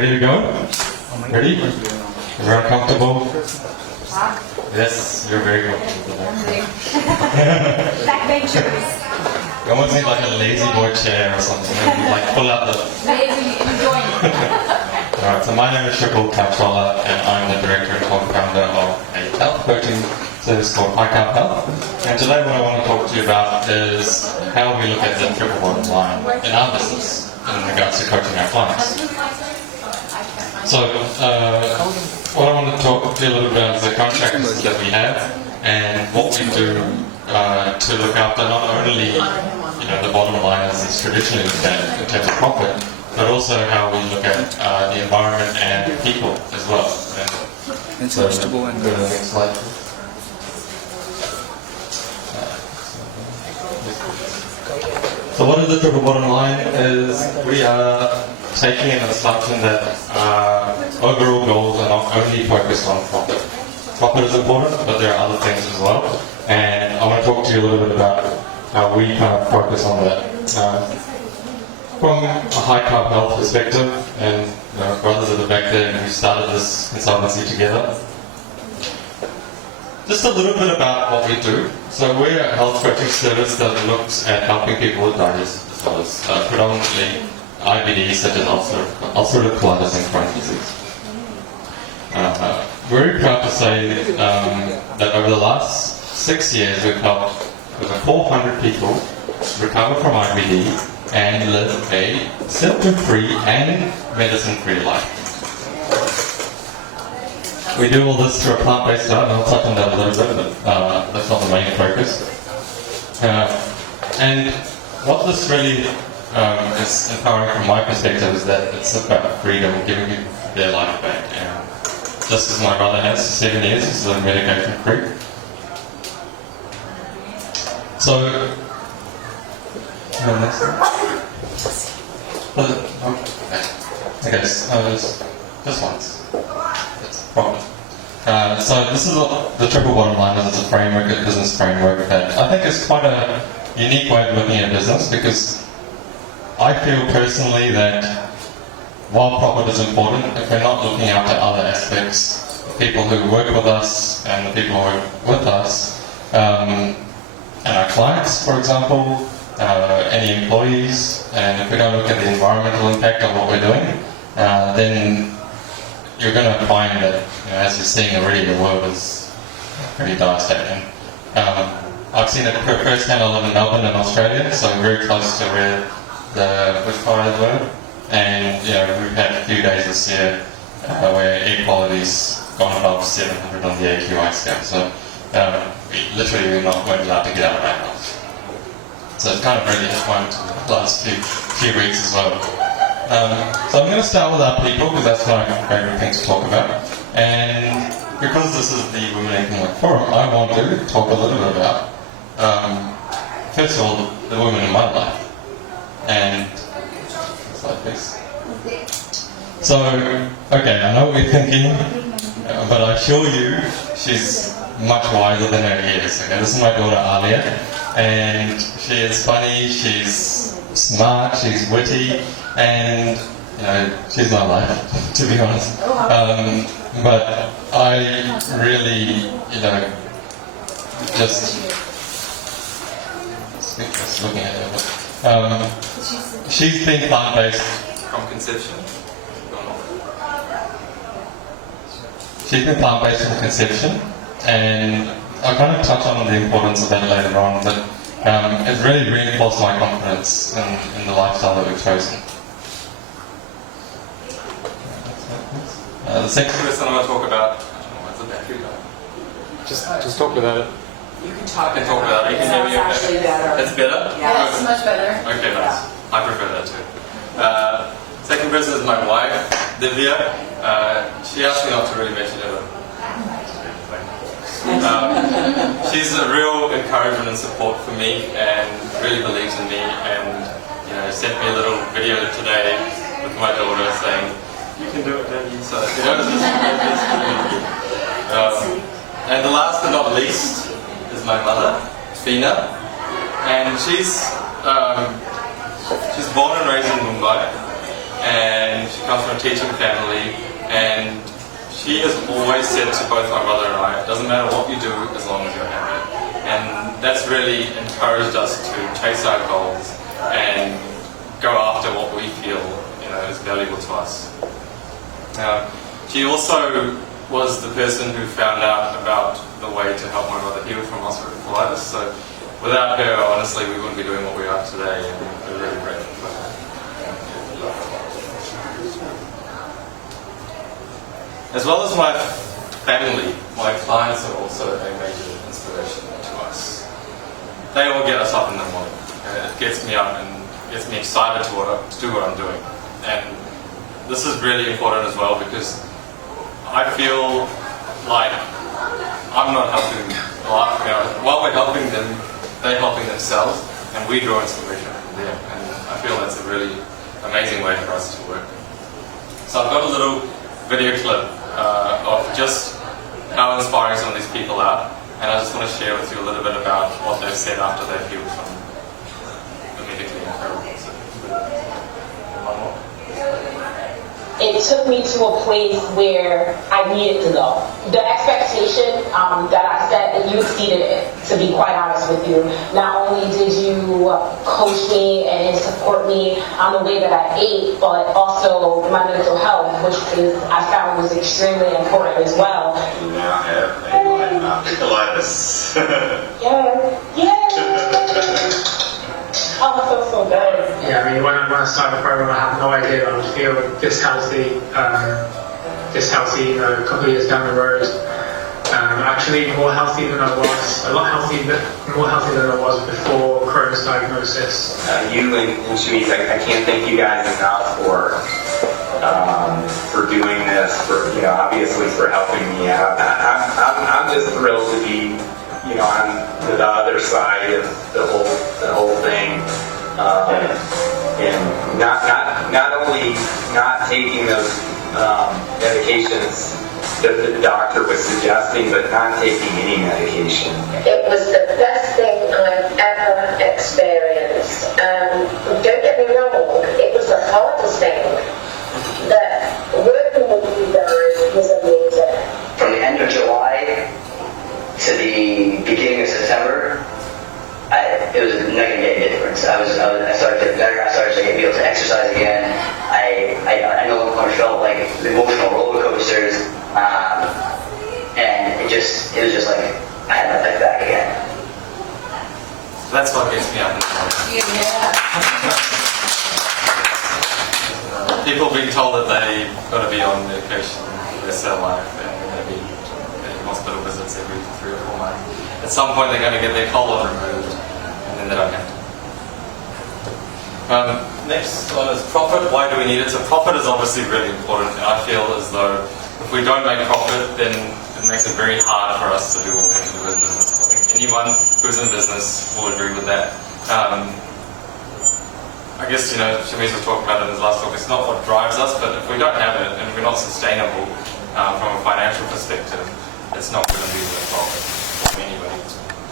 Ready to go? Ready? Everyone comfortable? Yes, you're very comfortable. Backbenchers. You almost need like a lazy boy chair or something. Like pull out the... Lazy enjoying. Alright, so my name is Shukul Kachwalla and I'm the director and co-founder of a health coaching service called Carb. And today what I want to talk to you about is how we look at the triple bottom line in our business in regards to coaching our clients. So, what I want to talk to you a little bit about is the contracts that we have and what we do to look after not only the bottom line as it's traditionally looked at in terms of profit, but also how we look at the environment and people as well. And so, go to the next slide. So what is the triple bottom line is we are taking an assumption that overall goals are not only focused on profit. Profit is important, but there are other things as well. And I want to talk to you a little bit about how we kind of focus on that. From a high carb health perspective, and brothers at the back there who started this consultancy together. Just a little bit about what we do. So we're a health coaching service that looks at helping people with diabetes as well as predominantly IBD such as ulcerative colitis and Crohn's disease. We're very proud to say that over the last 6 years we've helped over 400 people recover from IBD and live a symptom-free and medicine-free life. We do all this through a plant-based diet, and I'll touch on that a little bit, but that's not the main focus. And what this really is empowering from my perspective is that it's about freedom, giving people their life back. And just as my brother has for 7 years, he's medication-free. So, next one. Okay, so just once. So this is the triple bottom line. It's a framework, a business framework that I think is quite a unique way of looking at business, because I feel personally that while profit is important, if we're not looking after other aspects, the people who work with us and the people who work with us, and our clients, for example, any employees, and if we don't look at the environmental impact of what we're doing, then you're going to find that, as you're seeing already, the world is pretty devastating. I've seen it firsthand. I live in Melbourne in Australia, so very close to where the bushfires were. And we've had a few days this year where air quality's gone above 700 on the AQI scale. So we're not allowed to get out of our house. So it's kind of really hit one the last few weeks as well. So I'm going to start with our people, because that's my favourite thing to talk about. And because this is the Women Economic Forum, I want to talk a little bit about, first of all, the women in my life. And it's like this. So, okay, I know what you're thinking, but I assure you, she's much wiser than her years. Okay, this is my daughter Alia, and she is funny, she's smart, she's witty, and she's my life, to be honest. But I really, just looking at her. She's been plant-based from conception. She's been plant-based from conception, and I'll kind of touch on the importance of that later on, but it really reinforced my confidence in the lifestyle that we've chosen. The second person I want to talk about, what's the battery like? Just talk about it. You can talk about it. You can hear me okay? Better. It's better? Yeah, it's much better. Okay, nice. I prefer that too. Second person is my wife, Divya. She asked me not to really mention her. She's a real encouragement and support for me, and really believes in me, and sent me a little video today with my daughter saying, "You can do it, Daddy." So and the last but not least is my mother, Fina, and she's born and raised in Mumbai, and she comes from a teaching family, and she has always said to both my brother and I, it doesn't matter what you do as long as you're happy. And that's really encouraged us to chase our goals and go after what we feel is valuable to us. She also was the person who found out about the way to help my brother heal from ulcerative colitis. So without her, honestly, we wouldn't be doing what we are today, and we're really grateful for her. As well as my family, my clients are also a major inspiration to us. They all get us up in the morning. It gets me up and gets me excited to do what I'm doing. And this is really important as well, because I feel like I'm not helping a lot. While we're helping them, they're helping themselves, and we draw inspiration from them. And I feel that's a really amazing way for us to work. So I've got a little video clip of just how inspiring some of these people are, and I just want to share with you a little bit about what they've said after they've healed from the medically incurable. It took me to a place where I needed to go. The expectation that I set, you exceeded it, to be quite honest with you. Not only did you coach me and support me on the way that I ate, but also my mental health, which I found was extremely important as well. You now have a colitis. Yeah. Oh, I feel so good. Yeah, I mean, when I started the program, I had no idea I would feel this healthy, a couple of years down the road. Actually, more healthy than I was, more healthy than I was before Crohn's diagnosis. You and Shanice, I can't thank you guys enough for doing this, for obviously for helping me out. I'm just thrilled to be on the other side of the whole thing, and not only not taking those medications that the doctor was suggesting, but not taking any medication. It was the best thing I've ever experienced. Don't get me wrong, it was the hardest thing. But working with you guys was amazing. From the end of July to the beginning of September, it was a night and day difference. I started to get better. I started to be able to exercise again. I no longer felt like emotional roller coasters, and it was just like I had my life back again. So that's what gets me up in the morning. People being told that they've got to be on medication for the rest of their life, and they're going to be getting hospital visits every 3 or 4 months. At some point they're going to get their colon removed, and then they don't have to. Next one is profit. Why do we need it? So profit is obviously really important, and I feel as though if we don't make profit, then it makes it very hard for us to do what we have to do as business. I think anyone who's in business will agree with that. I guess, Shamiz was talking about it in his last talk, it's not what drives us, but if we don't have it and we're not sustainable from a financial perspective, it's not going to be worthwhile anyway.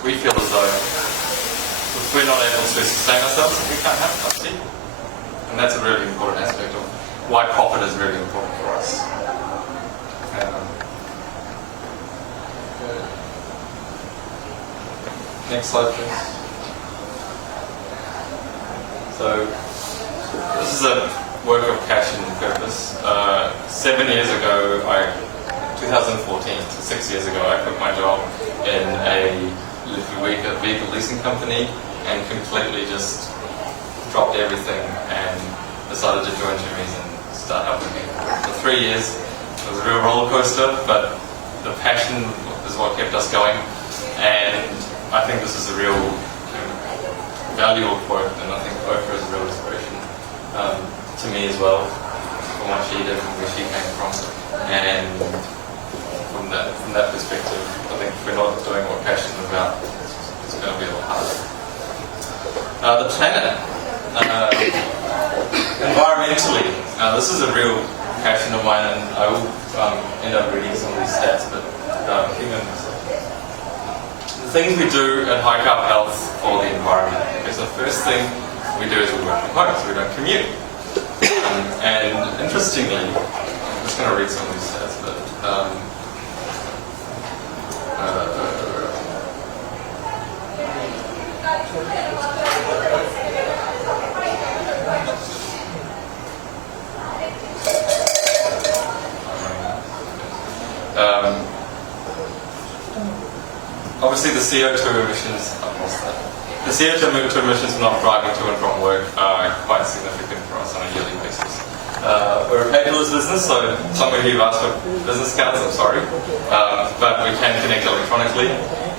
We feel as though if we're not able to sustain ourselves, we can't have custody. And that's a really important aspect of why profit is really important for us. Next slide, please. So, this is a work of passion and purpose. 7 years ago, 2014, so 6 years ago, I quit my job in a vehicle leasing company and completely just dropped everything and decided to join Jimmy's and start helping people. For 3 years, it was a real roller coaster, but the passion is what kept us going, and I think this is a real valuable quote, and I think Oprah is a real inspiration to me as well, from what she did and where she came from. And from that perspective, I think if we're not doing what we're passionate about, it's going to be a lot harder. The planet. Environmentally, this is a real passion of mine, and I will end up reading some of these stats, but humans. The things we do at High Carb Health for the environment. Okay, so the first thing we do is we work from home, so we don't commute. And interestingly, I'm just going to read some of these stats, but obviously the CO2 emissions, the CO2 emissions from not driving to and from work are quite significant for us on a yearly basis. We're a paperless business, so some of you have asked for business cards, I'm sorry, but we can connect electronically.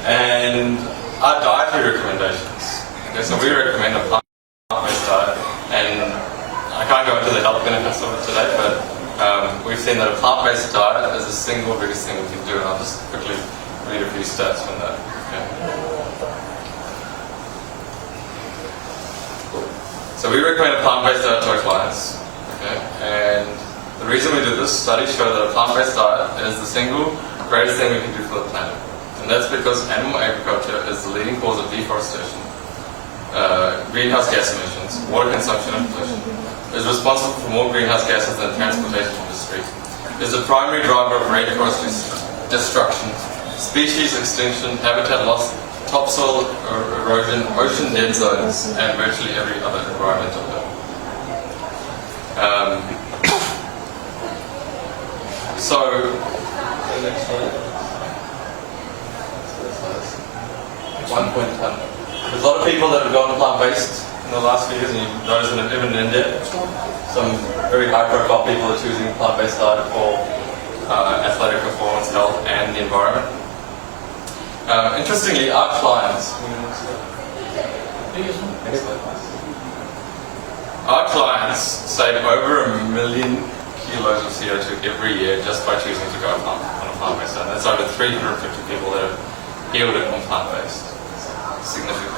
And our dietary recommendations. Okay, so we recommend a plant-based diet, and I can't go into the health benefits of it today, but we've seen that a plant-based diet is the single biggest thing we can do, and I'll just quickly read a few stats from that. Okay. So we recommend a plant-based diet to our clients, okay? And the reason we do this, studies show that a plant-based diet is the single greatest thing we can do for the planet. And that's because animal agriculture is the leading cause of deforestation, greenhouse gas emissions, water consumption and pollution. It is responsible for more greenhouse gases than the transportation industry. It is the primary driver of rainforest destruction, species extinction, habitat loss, topsoil erosion, ocean dead zones, and virtually every other environmental event. So, the next slide. 1.10. There's a lot of people that have gone plant-based in the last few years, and you've noticed that even in India, some very high-profile people are choosing plant-based diet for athletic performance, health, and the environment. Interestingly, our clients, save over 1 million kilos of CO2 every year just by choosing to go on a plant-based diet. That's over 350 people that have healed it on plant-based. Significant.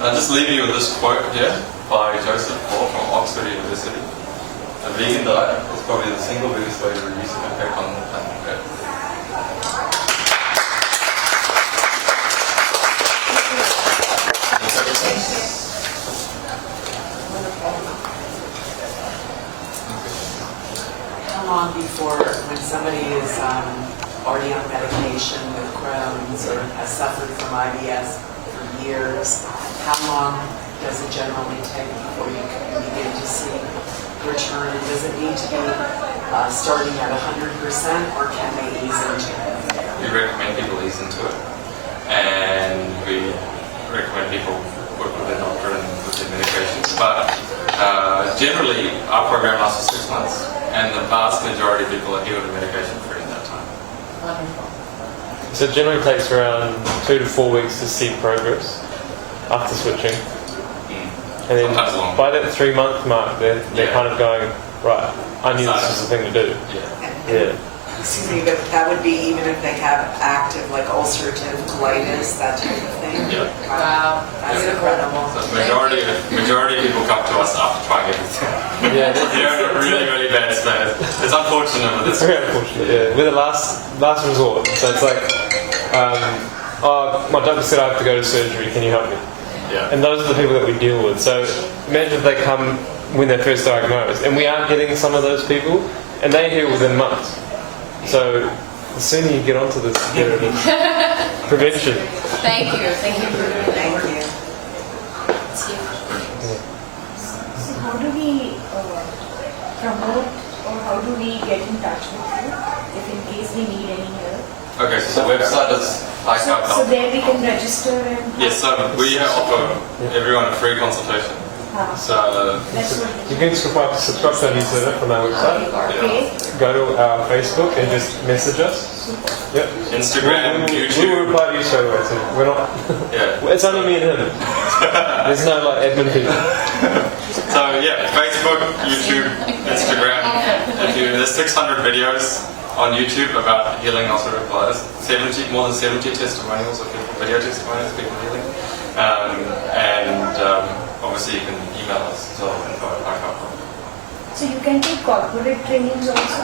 I'll just leave you with this quote here by Joseph Paul from Oxford University. A vegan diet is probably the single biggest way to reduce the impact on the planet. How long before, when somebody is already on medication with Crohn's or has suffered from IBS for years, how long does it generally take before you can begin to see return? And does it need to be starting at 100%, or can they ease into it? We recommend people ease into it, and we recommend people work with their doctor and with their medications. But generally, our program lasts for 6 months, and the vast majority of people are healed and medication-free in that time. Wonderful. So it generally takes around 2 to 4 weeks to see progress after switching. And then by that 3-month mark, they're kind of going, right, I knew this was the thing to do. Yeah. Excuse me, but that would be even if they have active, like ulcerative colitis, that type of thing? Yeah. Wow, that's incredible. So the majority of people come to us after trying everything. Yeah, They're in a really, really bad state. It's unfortunate, but it's very unfortunate. Yeah, we're the last resort. So it's like, my doctor said I have to go to surgery. Can you help me? Yeah. And those are the people that we deal with. So imagine if they come when they're first diagnosed, and we are getting some of those people, and they heal within months. So the sooner you get onto this, the better it is. Prevention. Thank you for doing that. Thank you. So how do we promote, or how do we get in touch with you if in case we need any help? Okay, so the website is iCarb. So there we can register and... Yes, so we offer everyone a free consultation. So you can subscribe to our newsletter from our website. Okay. Go to our Facebook and just message us. Yep. Instagram, YouTube. We will reply to you straight away. So we're not. Yeah. It's only me and him. There's no like admin people. So yeah, Facebook, YouTube, Instagram. There's 600 videos on YouTube about healing ulcerative colitis. More than 70 testimonials of people, video testimonials of people healing. Obviously you can email us as well, info@iCarb. So you can take corporate trainings also?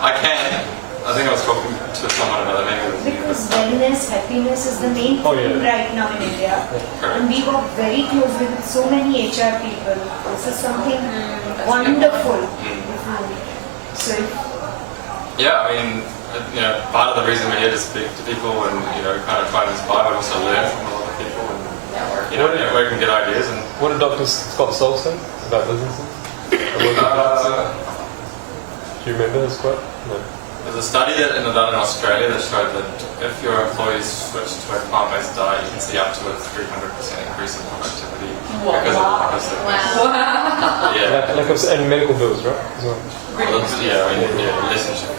I can. I think I was talking to someone about it. Maybe it was you. because wellness, happiness is the main thing Oh, yeah. right now in India. And we work very closely with so many HR people. This is something wonderful. So, Yeah, I mean, part of the reason we're here to speak to people and, kind of try and inspire, but also learn from a lot of people and, network and get ideas. And What did Dr. Scott Soul say about businesses? Do you remember his quote? No. There's a study that done in Australia that showed that if your employees switch to a plant-based diet, you can see up to a 300% increase in productivity because of yeah. Like and medical bills, right? As well. Relationship.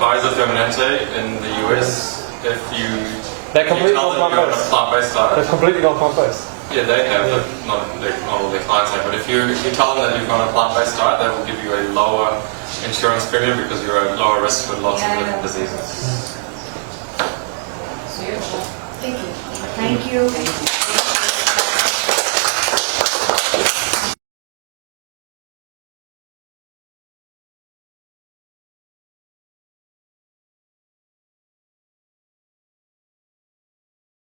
Pfizer Permanente in the US. If you They're completely tell them you're on a plant-based diet, They're completely gone plant-based. yeah, they have, but not all their clients have. But if you tell them that you've gone on a plant-based diet, they will give you a lower insurance premium because you're at lower risk for lots of different diseases. thank you. Thank you.